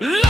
Love